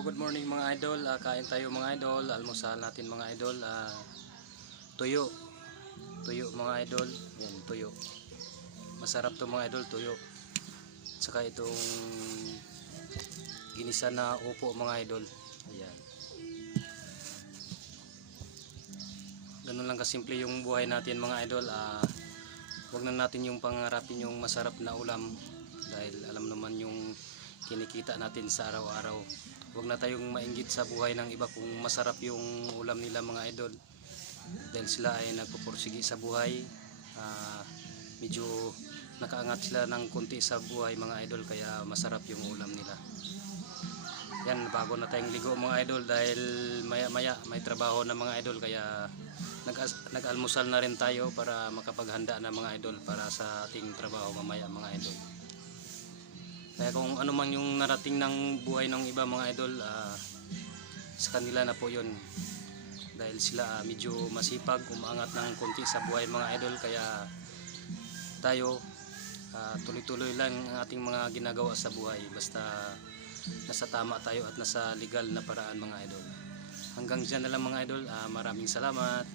good morning mga idol. Kain tayo mga idol. Almusal natin mga idol. Tuyo. Tuyo mga idol. Yan, tuyo. Masarap to mga idol, tuyo. Saka itong ginisa na upo mga idol. Ayan. Ganun lang kasimple yung buhay natin mga idol. Wag na natin yung pangarapin yung masarap na ulam dahil alam naman yung kinikita natin sa araw-araw. Huwag na tayong mainggit sa buhay ng iba kung masarap yung ulam nila mga idol, dahil sila ay nagpupursigi sa buhay. Medyo nakaangat sila ng konti sa buhay mga idol, kaya masarap yung ulam nila. Yan, bago na tayong ligo mga idol dahil maya maya may trabaho na mga idol, kaya nag-almusal na rin tayo para makapaghanda na mga idol para sa ating trabaho mamaya mga idol. Kaya kung ano man yung narating ng buhay ng iba mga idol, sa kanila na po yun. Dahil sila medyo masipag, umaangat ng konti sa buhay mga idol. Kaya tayo, tuloy-tuloy lang ang ating mga ginagawa sa buhay. Basta nasa tama tayo at nasa legal na paraan mga idol. Hanggang dyan na lang mga idol. Maraming salamat.